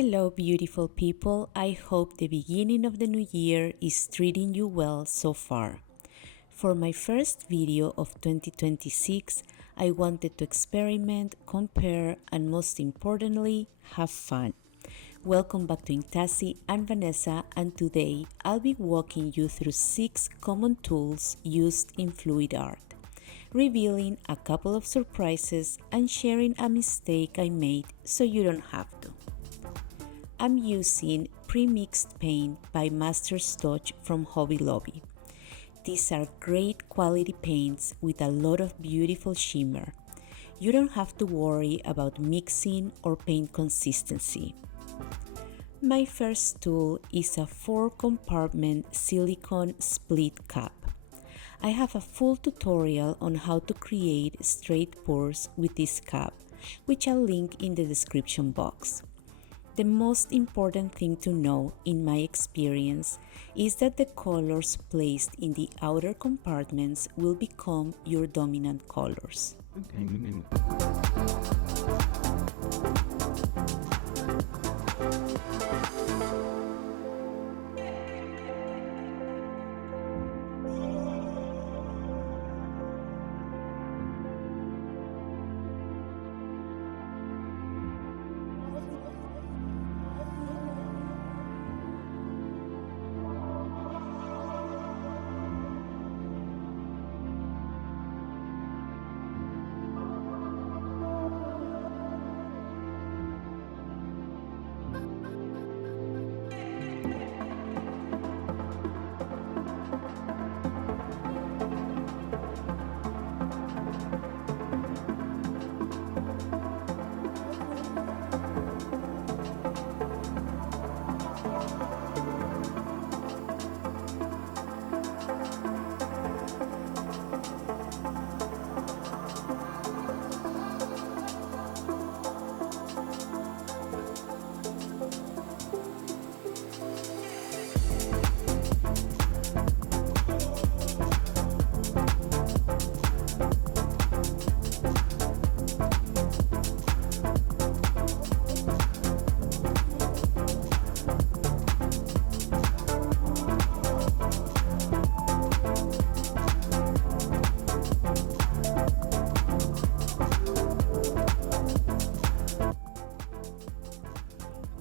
Hello, beautiful people. I hope the beginning of the new year is treating you well so far. For my first video of 2026, I wanted to experiment, compare, and most importantly, have fun. Welcome back to Intasi and Vanessa, and today I'll be walking you through 6 common tools used in fluid art, revealing a couple of surprises and sharing a mistake I made so you don't have to. I'm using pre-mixed paint by Master's Touch from Hobby Lobby. These are great quality paints with a lot of beautiful shimmer. You don't have to worry about mixing or paint consistency. My first tool is a 4-compartment silicone split cap. I have a full tutorial on how to create straight pours with this cap, which I'll link in the description box. The most important thing to know, in my experience, is that the colors placed in the outer compartments will become your dominant colors.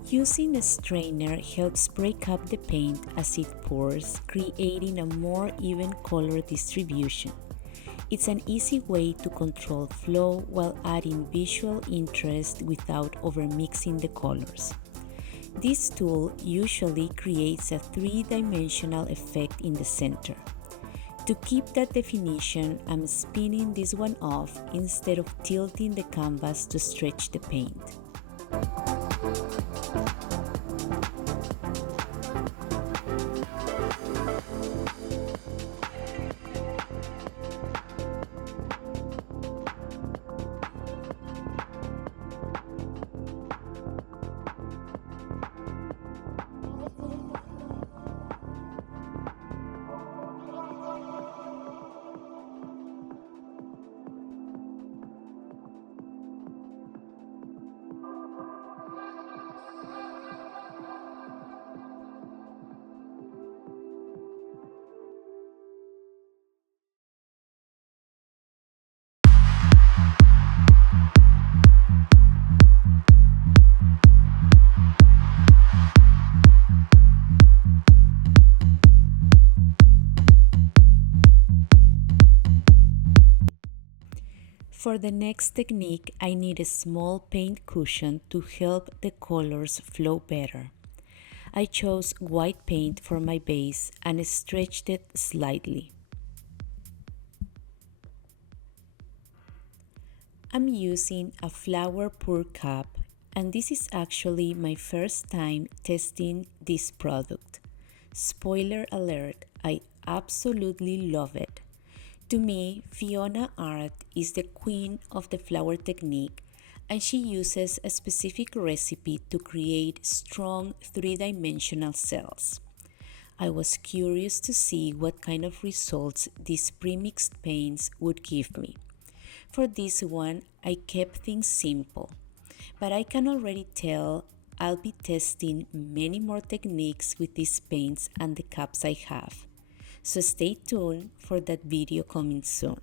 Using a strainer helps break up the paint as it pours, creating a more even color distribution. It's an easy way to control flow while adding visual interest without overmixing the colors. This tool usually creates a 3-dimensional effect in the center. To keep that definition, I'm spinning this one off instead of tilting the canvas to stretch the paint. For the next technique, I need a small paint cushion to help the colors flow better. I chose white paint for my base and stretched it slightly. I'm using a flower pour cap, and this is actually my first time testing this product. Spoiler alert, I absolutely love it. To me, Fiona Art is the queen of the flower technique, and she uses a specific recipe to create strong 3-dimensional cells. I was curious to see what kind of results these pre-mixed paints would give me. For this one, I kept things simple, but I can already tell I'll be testing many more techniques with these paints and the cups I have. So stay tuned for that video coming soon.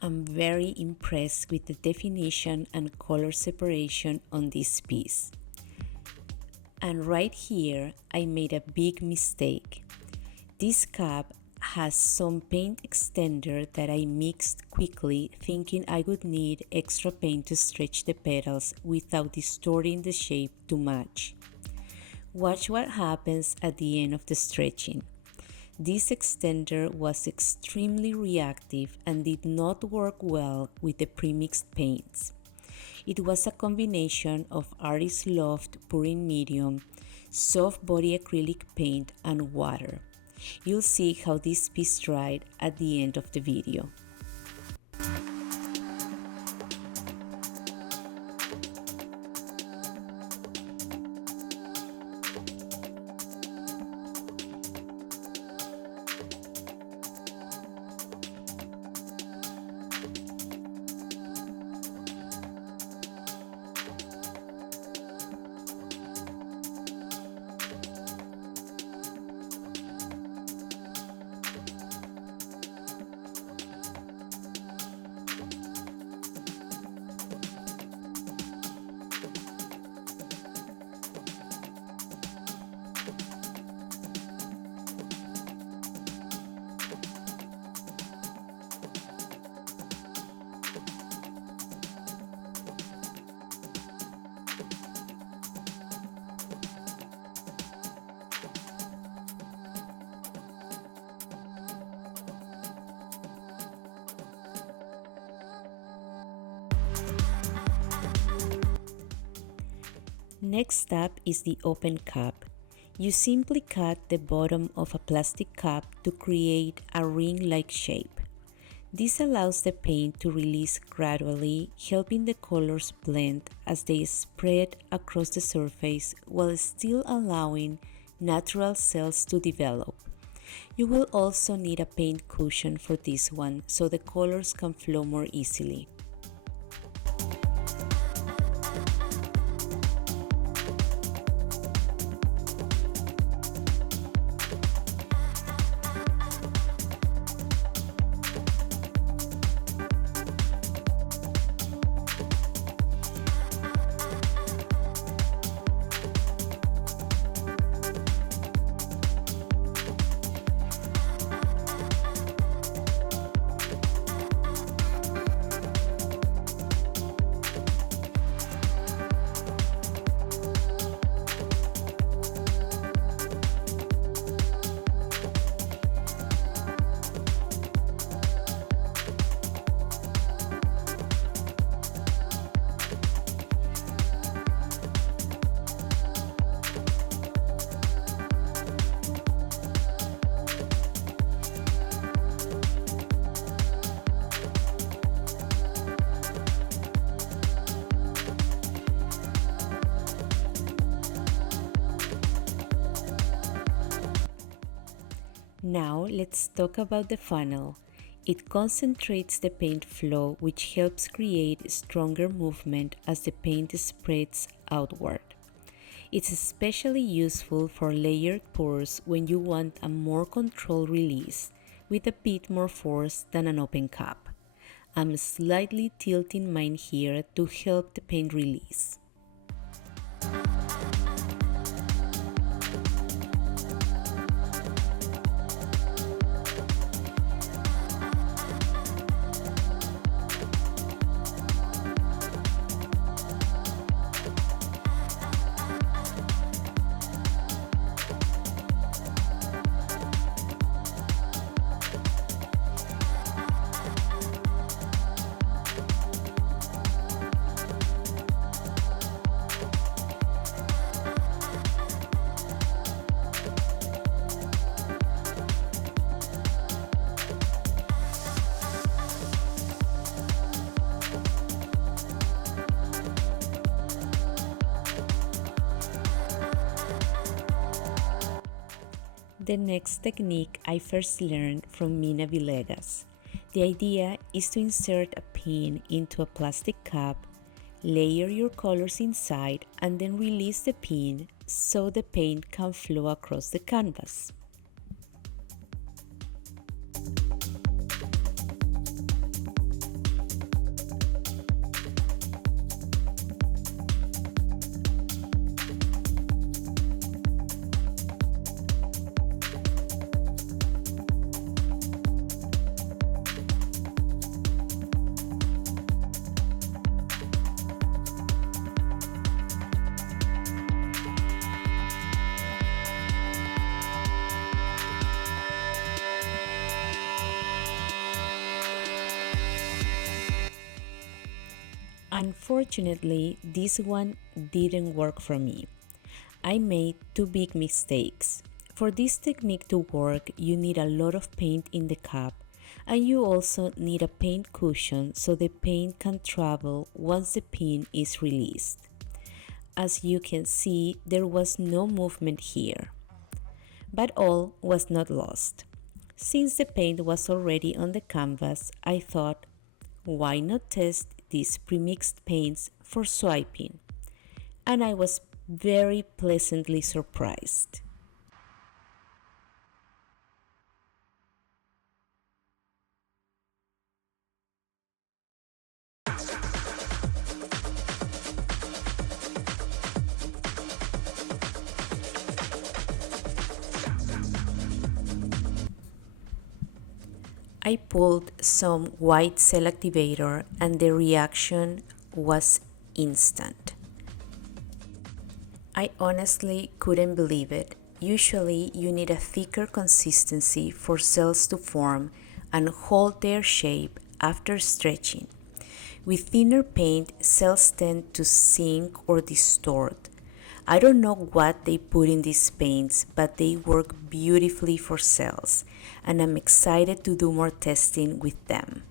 I'm very impressed with the definition and color separation on this piece. And right here, I made a big mistake. This cup has some paint extender that I mixed quickly, thinking I would need extra paint to stretch the petals without distorting the shape too much. Watch what happens at the end of the stretching. This extender was extremely reactive and did not work well with the premixed paints. It was a combination of Artist Loft pouring medium, soft body acrylic paint, and water. You'll see how this piece dried at the end of the video. Next up is the open cup. You simply cut the bottom of a plastic cup to create a ring-like shape. This allows the paint to release gradually, helping the colors blend as they spread across the surface while still allowing natural cells to develop. You will also need a paint cushion for this one so the colors can flow more easily. Now let's talk about the funnel. It concentrates the paint flow, which helps create stronger movement as the paint spreads outward. It's especially useful for layered pours when you want a more controlled release with a bit more force than an open cup. I'm slightly tilting mine here to help the paint release. The next technique I first learned from Mina Villegas. The idea is to insert a pin into a plastic cup, layer your colors inside, and then release the pin so the paint can flow across the canvas. Unfortunately, this one didn't work for me. I made two big mistakes. For this technique to work, you need a lot of paint in the cup, and you also need a paint cushion so the paint can travel once the pin is released. As you can see, there was no movement here. But all was not lost. Since the paint was already on the canvas, I thought, why not test these premixed paints for swiping? And I was very pleasantly surprised. I pulled some white cell activator and the reaction was instant. I honestly couldn't believe it. Usually you need a thicker consistency for cells to form and hold their shape after stretching. With thinner paint, cells tend to sink or distort. I don't know what they put in these paints, but they work beautifully for cells, and I'm excited to do more testing with them.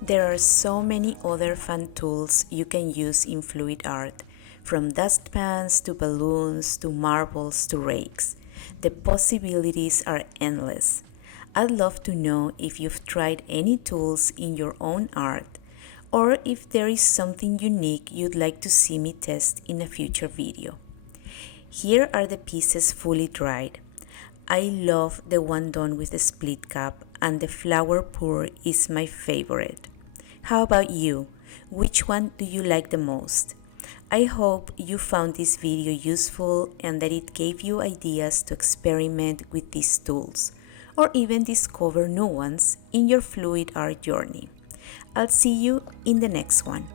There are so many other fun tools you can use in fluid art, from dustpans to balloons to marbles to rakes. The possibilities are endless. I'd love to know if you've tried any tools in your own art, or if there is something unique you'd like to see me test in a future video. Here are the pieces fully dried. I love the one done with the split cap, and the flower pour is my favorite. How about you? Which one do you like the most? I hope you found this video useful and that it gave you ideas to experiment with these tools, or even discover new ones in your fluid art journey. I'll see you in the next one.